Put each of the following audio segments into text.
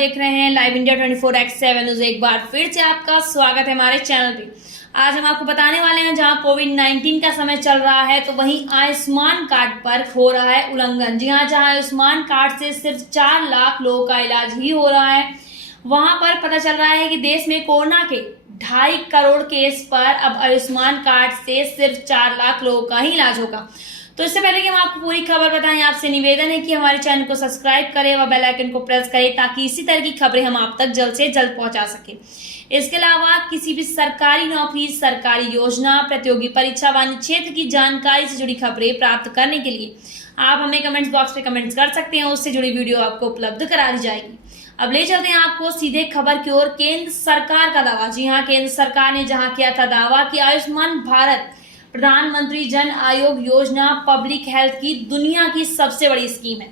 देख रहे हैं लाइव इंडिया 24/7 न्यूज। एक बार फिर से आपका स्वागत है हमारे चैनल पे। आज हम आपको बताने वाले हैं, जहां कोविड-19 का समय चल रहा है तो वहीं आयुष्मान कार्ड पर हो रहा है उल्लंघन। जी हां, जहां आयुष्मान कार्ड से सिर्फ 4 लाख लोगों का इलाज ही हो रहा है, वहां पर पता चल रहा है कि देश में कोरोना के 2.5 करोड़ केस पर अब आयुष्मान कार्ड से सिर्फ 4 लाख लोगों का ही इलाज होगा। तो इससे पहले कि हम आपको पूरी खबर बताएं, आपसे निवेदन है कि हमारे चैनल को सब्सक्राइब करें व बेल आइकन को प्रेस करें ताकि इसी तरह की खबरें हम आप तक जल्द से जल्द पहुंचा सकें। इसके अलावा किसी भी सरकारी नौकरी, सरकारी योजना, प्रतियोगी परीक्षा, वाणिज्य क्षेत्र की जानकारी से जुड़ी खबरें प्राप्त करने के लिए आप हमें कमेंट्स बॉक्स में कमेंट्स कर सकते हैं। उससे जुड़ी वीडियो आपको उपलब्ध करा दी जाएगी। अब ले चलते हैं आपको सीधे खबर की ओर। केंद्र सरकार का दावा। जी हाँ, केंद्र सरकार ने जहां किया था दावा कि आयुष्मान भारत प्रधानमंत्री जन आरोग्य योजना पब्लिक हेल्थ की दुनिया की सबसे बड़ी स्कीम है।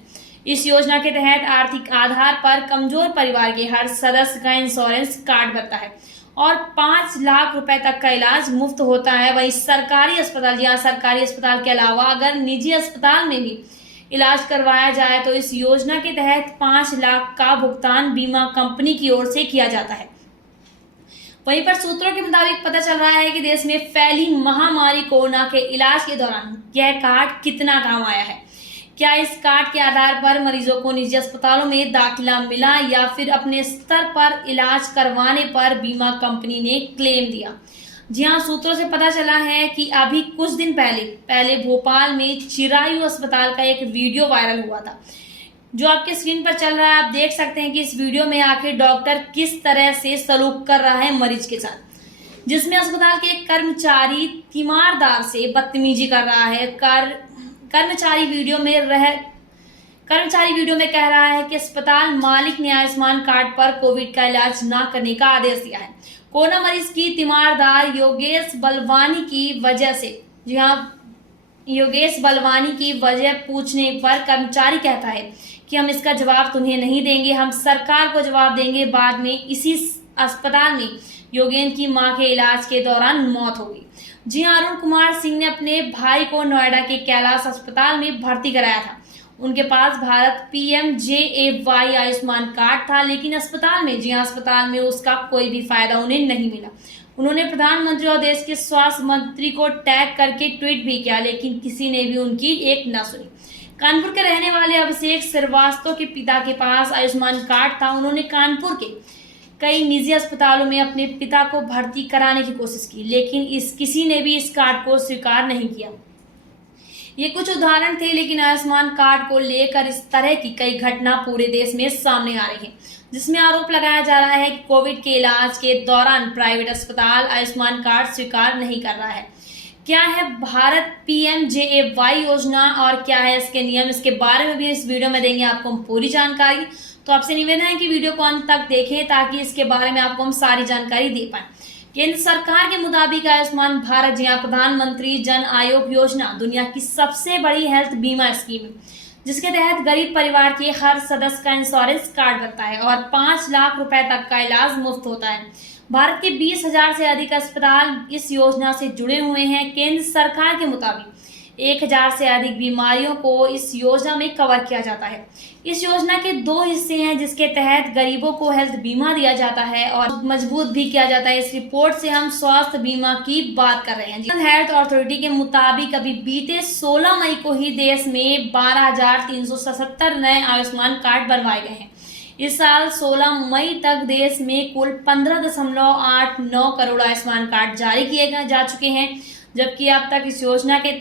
इस योजना के तहत आर्थिक आधार पर कमजोर परिवार के हर सदस्य का इंश्योरेंस कार्ड बनता है और 5 लाख रुपए तक का इलाज मुफ्त होता है। वहीं सरकारी अस्पताल, जहाँ सरकारी अस्पताल के अलावा अगर निजी अस्पताल में भी इलाज करवाया जाए तो इस योजना के तहत 5 लाख का भुगतान बीमा कंपनी की ओर से किया जाता है। वहीं पर सूत्रों के मुताबिक पता चल रहा है कि देश में फैली महामारी कोरोना के इलाज के दौरान यह कार्ड कितना काम आया है। क्या इस कार्ड के आधार पर मरीजों को निजी अस्पतालों में दाखिला मिला या फिर अपने स्तर पर इलाज करवाने पर बीमा कंपनी ने क्लेम दिया। जी हाँ, सूत्रों से पता चला है कि अभी कुछ दिन पहले भोपाल में चिरायु अस्पताल का एक वीडियो वायरल हुआ था, जो आपके स्क्रीन पर चल रहा है। आप देख सकते हैं कि इस वीडियो में आखिर डॉक्टर किस तरह से सलूक कर रहा है मरीज के साथ, जिसमें अस्पताल के एक कर्मचारी तीमारदार से बदतमीजी कर रहा है। कर्मचारी वीडियो में कह रहा है कि अस्पताल मालिक ने आयुष्मान कार्ड पर कोविड का इलाज न करने का आदेश दिया है। कोरोना मरीज की तीमारदार योगेश बलवानी की वजह से, जी हाँ, योगेश बलवानी की वजह पूछने पर कर्मचारी कहता है कि हम इसका जवाब तुम्हें नहीं देंगे, हम सरकार को जवाब देंगे। बाद में इसी अस्पताल में योगेंद्र की मां के इलाज के दौरान मौत हो गई। जी हाँ, अरुण कुमार सिंह ने अपने भाई को नोएडा के कैलाश अस्पताल में भर्ती कराया था। उनके पास भारत PMJAY आयुष्मान कार्ड था, लेकिन अस्पताल में उसका कोई भी फायदा उन्हें नहीं मिला। उन्होंने प्रधानमंत्री और देश के स्वास्थ्य मंत्री को टैग करके ट्वीट भी किया, लेकिन किसी ने भी उनकी एक न सुनी। कानपुर के रहने वाले अभिषेक श्रीवास्तव के पिता के पास आयुष्मान कार्ड था। उन्होंने कानपुर के कई निजी अस्पतालों में अपने पिता को भर्ती कराने की कोशिश की, लेकिन किसी ने भी इस कार्ड को स्वीकार नहीं किया। ये कुछ उदाहरण थे, लेकिन आयुष्मान कार्ड को लेकर इस तरह की कई घटना पूरे देश में सामने आ रही है, जिसमें आरोप लगाया जा रहा है कि कोविड के इलाज के दौरान प्राइवेट अस्पताल आयुष्मान कार्ड स्वीकार नहीं कर रहा है। क्या है भारत PMJAY योजना और क्या है इसके नियम, इसके बारे में भी इस वीडियो में देंगे आपको हम पूरी जानकारी। तो आपसे निवेदन है कि वीडियो को अंत तक देखें ताकि इसके बारे में आपको हम सारी जानकारी दे पाए। केंद्र सरकार के मुताबिक आयुष्मान भारत, जी हाँ, प्रधानमंत्री जन आरोग्य योजना दुनिया की सबसे बड़ी हेल्थ बीमा स्कीम है, जिसके तहत गरीब परिवार के हर सदस्य का इंश्योरेंस कार्ड बनता है और 5 लाख रुपए तक का इलाज मुफ्त होता है। भारत के 20,000 से अधिक अस्पताल इस योजना से जुड़े हुए हैं। केंद्र सरकार के मुताबिक 1,000 से अधिक बीमारियों को इस योजना में कवर किया जाता है। इस योजना के 2 हिस्से हैं, जिसके तहत गरीबों को हेल्थ बीमा दिया जाता है और मजबूत भी किया जाता है। इस रिपोर्ट से हम स्वास्थ्य बीमा की बात कर रहे हैं। हेल्थ अथॉरिटी के मुताबिक अभी बीते 16 मई को ही देश में 12,377 नए आयुष्मान कार्ड बनवाए गए हैं। इस साल 16 मई तक देश में कुल 15.89 करोड़ आयुष्मान कार्ड जारी किए जा चुके हैं, जबकि अब तक इस योजना के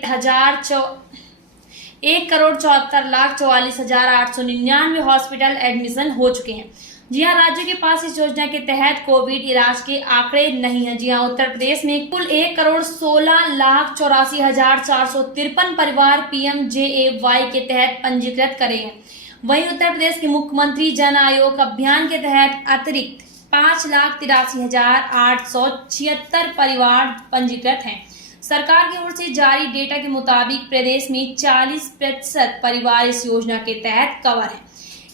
1,74,44,899 हॉस्पिटल एडमिशन हो चुके हैं। जी हाँ, राज्यों के पास इस योजना के तहत कोविड इलाज के आंकड़े नहीं हैं। जी हाँ, उत्तर प्रदेश में कुल 1,16,84,453 परिवार PMJAY के तहत पंजीकृत करे हैं। वहीं उत्तर प्रदेश के मुख्यमंत्री जन आरोग्य अभियान के तहत अतिरिक्त 5,83,876 परिवार पंजीकृत हैं। सरकार की ओर से जारी डेटा के मुताबिक प्रदेश में 40% परिवार इस योजना के तहत कवर हैं।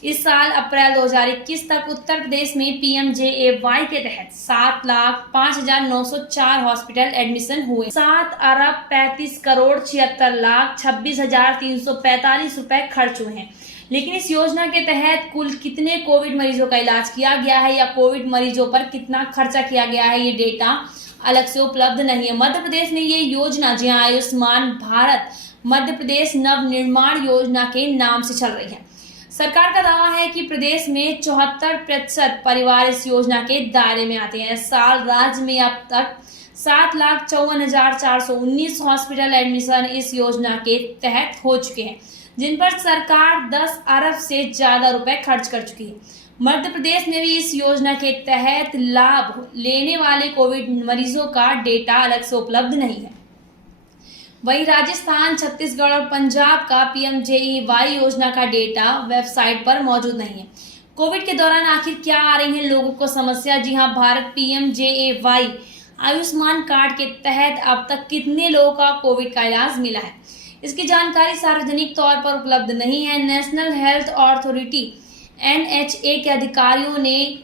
इस साल अप्रैल 2021 तक उत्तर प्रदेश में PMJAY के तहत 7,05,904 हॉस्पिटल एडमिशन हुए। 7,35,76,26,345 रुपए खर्च हुए हैं। लेकिन इस योजना के तहत कुल कितने कोविड मरीजों का इलाज किया गया है या कोविड मरीजों पर कितना खर्चा किया गया है, ये डेटा अलग से उपलब्ध नहीं है। मध्य प्रदेश में ये योजना, जी हाँ, आयुष्मान भारत मध्य प्रदेश नवनिर्माण योजना के नाम से चल रही है। सरकार का दावा है कि प्रदेश में 74% परिवार इस योजना के दायरे में आते हैं। इस साल राज्य में अब तक 7,54,419 हॉस्पिटल एडमिशन इस योजना के तहत हो चुके हैं, जिन पर सरकार 10 अरब से ज्यादा रुपए खर्च कर चुकी है। मध्य प्रदेश में भी इस योजना के तहत लाभ लेने वाले कोविड मरीजों का डेटा अलग से उपलब्ध नहीं है। वहीं राजस्थान, छत्तीसगढ़ और पंजाब का पीएमजेएवाई योजना का डेटा वेबसाइट पर मौजूद नहीं है। कोविड के दौरान आखिर क्या आ रही है लोगों को समस्या? जी हां, भारत पीएमजेएवाई आयुष्मान कार्ड के तहत अब तक कितने लोगों का कोविड का इलाज मिला है, इसकी जानकारी सार्वजनिक तौर पर उपलब्ध नहीं है। नेशनल हेल्थ अथॉरिटी एनएचए के अधिकारियों ने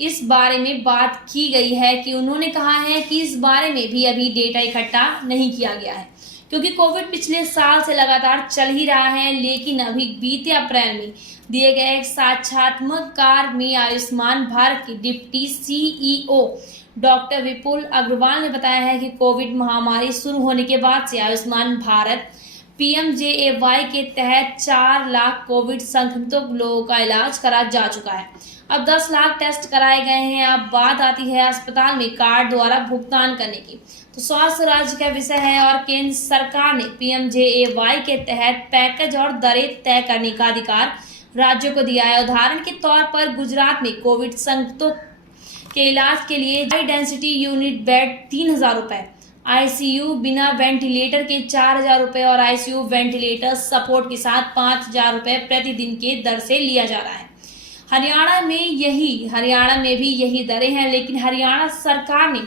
इस बारे में बात की गई है कि उन्होंने कहा है कि इस बारे में भी अभी डेटा इकट्ठा नहीं किया गया है, क्योंकि कोविड पिछले साल से लगातार चल ही रहा है। लेकिन अभी बीते अप्रैल में दिए गए एक साक्षात्कार में आयुष्मान भारत की डिप्टी सीईओ डॉक्टर विपुल अग्रवाल ने बताया है कि कोविड महामारी शुरू होने के बाद से आयुष्मान भारत पीएमजेएवाई के तहत 4 लाख कोविड संक्रमित लोगों का इलाज करा जा चुका है। अब 10 लाख टेस्ट कराए गए हैं। अब बात आती है अस्पताल में कार्ड द्वारा भुगतान करने की, तो स्वास्थ्य राज्य का विषय है और केंद्र सरकार ने पीएमजेएवाई के तहत पैकेज और दरें तय करने का अधिकार राज्यों को दिया है। उदाहरण के तौर पर गुजरात में कोविड संक्रमितों के इलाज के लिए हाई डेंसिटी यूनिट बेड 3,000 रुपए, आईसीयू बिना वेंटिलेटर के 4,000 रुपए और आईसीयू वेंटिलेटर सपोर्ट के साथ 5,000 रुपए प्रतिदिन के दर से लिया जा रहा है। हरियाणा में भी यही दरें हैं, लेकिन हरियाणा सरकार ने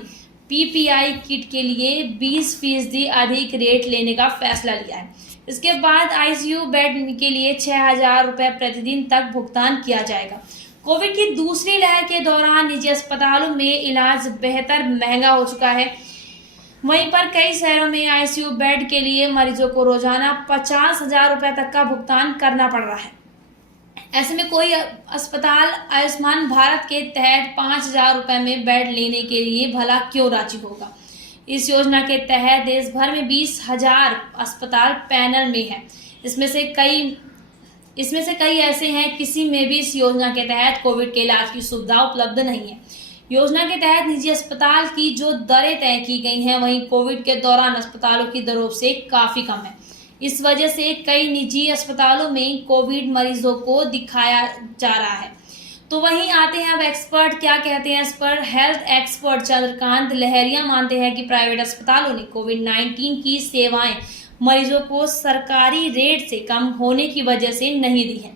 पीपीआई किट के लिए 20% अधिक रेट लेने का फैसला लिया है। इसके बाद आईसीयू बेड के लिए 6,000 रुपए प्रतिदिन तक भुगतान किया जाएगा। कोविड की दूसरी लहर के दौरान निजी अस्पतालों में इलाज बेहतर महंगा हो चुका है। वहीं पर कई शहरों में आईसीयू बेड के लिए मरीजों को रोजाना 50,000 रुपए तक का भुगतान करना पड़ रहा है। ऐसे में कोई अस्पताल आयुष्मान भारत के तहत 5,000 रुपए में बेड लेने के लिए भला क्यों राजी होगा? इस योजना के तहत देश भर में 20,000 अस्पताल पैनल में है। इसमें से कई ऐसे हैं किसी में भी इस योजना के तहत कोविड के इलाज की सुविधा उपलब्ध नहीं है। योजना के तहत निजी अस्पताल की जो दरें तय की गई हैं, वहीं कोविड के दौरान अस्पतालों की दरों से काफी कम है। इस वजह से कई निजी अस्पतालों में कोविड मरीजों को दिखाया जा रहा है। तो वहीं आते हैं अब एक्सपर्ट क्या कहते हैं इस पर। हेल्थ एक्सपर्ट चंद्रकांत लहरिया मानते हैं कि प्राइवेट अस्पतालों ने कोविड-19 की सेवाएं मरीजों को सरकारी रेट से कम होने की वजह से नहीं दी है।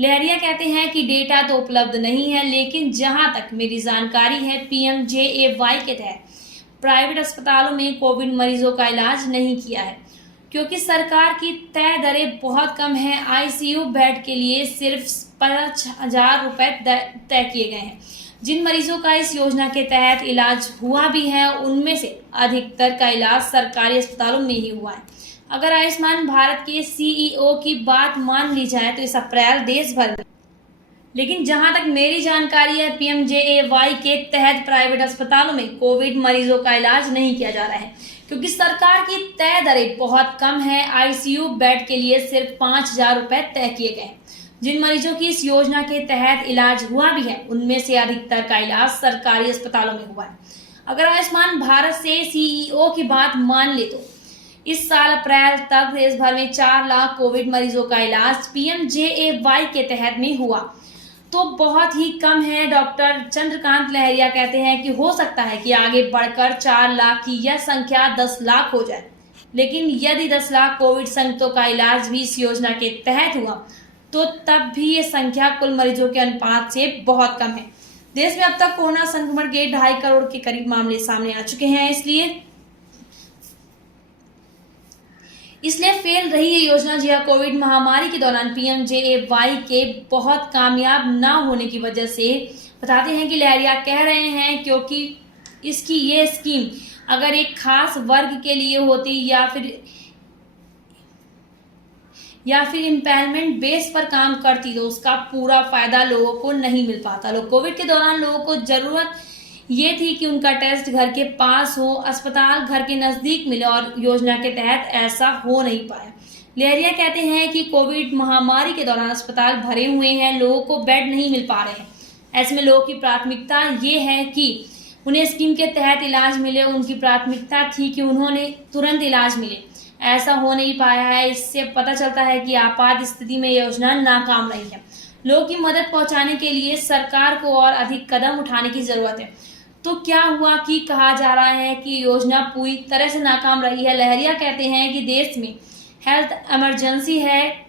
लहरिया कहते हैं कि डेटा तो उपलब्ध नहीं है, लेकिन जहां तक मेरी जानकारी है पीएमजेएवाई के तहत प्राइवेट अस्पतालों में कोविड मरीजों का इलाज नहीं किया है, क्योंकि सरकार की तय दरें बहुत कम है। आईसीयू बेड के लिए सिर्फ 5,000 रुपए तय किए गए हैं। जिन मरीजों का इस योजना के तहत इलाज हुआ भी है, उनमें से अधिकतर का इलाज सरकारी अस्पतालों में ही हुआ है। अगर आयुष्मान भारत के सीईओ की बात मान ली जाए तो इस अप्रैल देश भर में, लेकिन जहां तक मेरी जानकारी है पीएमजेएवाई के तहत प्राइवेट अस्पतालों में कोविड मरीजों का इलाज नहीं किया जा रहा है, क्योंकि सरकार की तय दरें बहुत कम है। आईसीयू बेड के लिए सिर्फ 5,000 रुपए तय किए गए हैं। जिन मरीजों की इस योजना के तहत इलाज हुआ भी है, उनमें से अधिकतर का इलाज सरकारी अस्पतालों में हुआ है। अगर आयुष्मान भारत से सीईओ की बात मान ले तो इस साल अप्रैल तक देश भर में 4 लाख कोविड मरीजों का इलाज पीएमजेएवाई के तहत में हुआ, तो बहुत ही कम है। डॉक्टर चंद्रकांत लहरिया कहते हैं कि हो सकता है कि आगे बढ़कर 4 लाख की यह संख्या 10 लाख हो जाए, लेकिन यदि 10 लाख कोविड संक्रमितों का इलाज भी इस योजना के तहत हुआ तो तब भी ये संख्या कुल मरीजों के अनुपात से बहुत कम है। देश में अब तक कोरोना संक्रमण के 2.5 करोड़ के करीब मामले सामने आ चुके हैं। इसलिए फेल रही है योजना। जी हाँ, कोविड महामारी के दौरान पीएमजेएवाई के बहुत कामयाब ना होने की वजह से बताते हैं कि लहरिया कह रहे हैं, क्योंकि इसकी ये स्कीम अगर एक खास वर्ग के लिए होती या फिर या फिर इम्पेलमेंट बेस पर काम करती तो उसका पूरा फायदा लोगों को नहीं मिल पाता। लोग कोविड के दौरान लोगों को जरूरत ये थी कि उनका टेस्ट घर के पास हो, अस्पताल घर के नजदीक मिले, और योजना के तहत ऐसा हो नहीं पाया। लेहरिया कहते हैं कि कोविड महामारी के दौरान अस्पताल भरे हुए हैं, लोगों को बेड नहीं मिल पा रहे हैं। ऐसे में लोगों की प्राथमिकता ये है कि उन्हें स्कीम के तहत इलाज मिले। उनकी प्राथमिकता थी कि उन्होंने तुरंत इलाज मिले, ऐसा हो नहीं पाया है। इससे पता चलता है कि आपात स्थिति में योजना नाकाम रही है। लोगों की मदद पहुंचाने के लिए सरकार को और अधिक कदम उठाने की जरूरत है। तो क्या हुआ कि कहा जा रहा है कि योजना पूरी तरह से नाकाम रही है। लहरिया कहते हैं कि देश में हेल्थ इमरजेंसी है,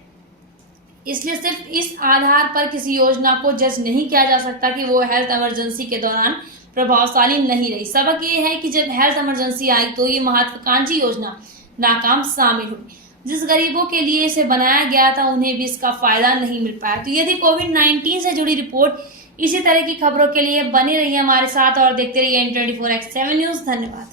इसलिए सिर्फ इस आधार पर किसी योजना को जज नहीं किया जा सकता कि वो हेल्थ इमरजेंसी के दौरान प्रभावशाली नहीं रही। सबक ये है कि जब हेल्थ इमरजेंसी आई तो ये महत्वाकांक्षी योजना नाकाम शामिल हुई। जिस गरीबों के लिए इसे बनाया गया था उन्हें भी इसका फायदा नहीं मिल पाया। तो यदि कोविड-19 से जुड़ी रिपोर्ट इसी तरह की खबरों के लिए बने रहिए हमारे साथ और देखते रहिए N24X7 न्यूज़। धन्यवाद।